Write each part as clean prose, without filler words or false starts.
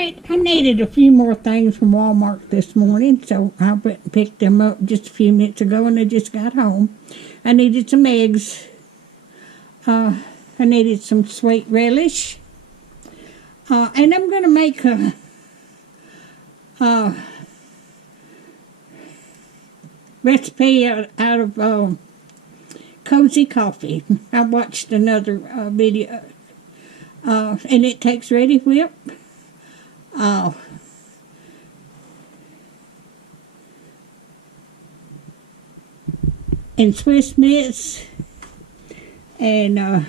Alright, I needed a few more things from Walmart this morning, so I went and picked them up just a few minutes ago and I just got home. I needed some eggs. I needed some sweet relish. And I'm going to make a recipe out of cozy coffee. I watched another video, and it takes Ready Whip, and Swiss Miss, and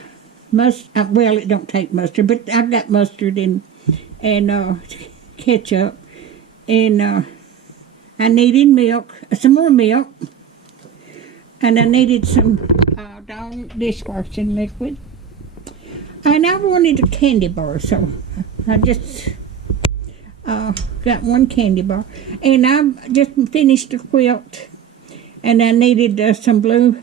mustard. Well, it don't take mustard, but I've got mustard and ketchup, and I needed milk, some more milk, and I needed some Dawn dishwashing liquid, and I wanted a candy bar, so I just got one candy bar, and I just finished a quilt, and I needed some blue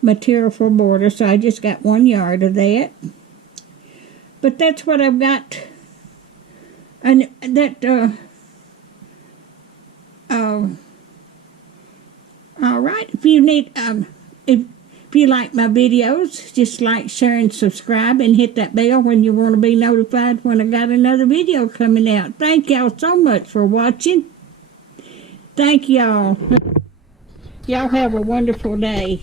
material for border, so I just got 1 yard of that. But that's what I've got, and that all right. If you need if you like my videos, just like, share, and subscribe, and hit that bell when you want to be notified when I got another video coming out. Thank y'all so much for watching. Thank y'all. Y'all have a wonderful day.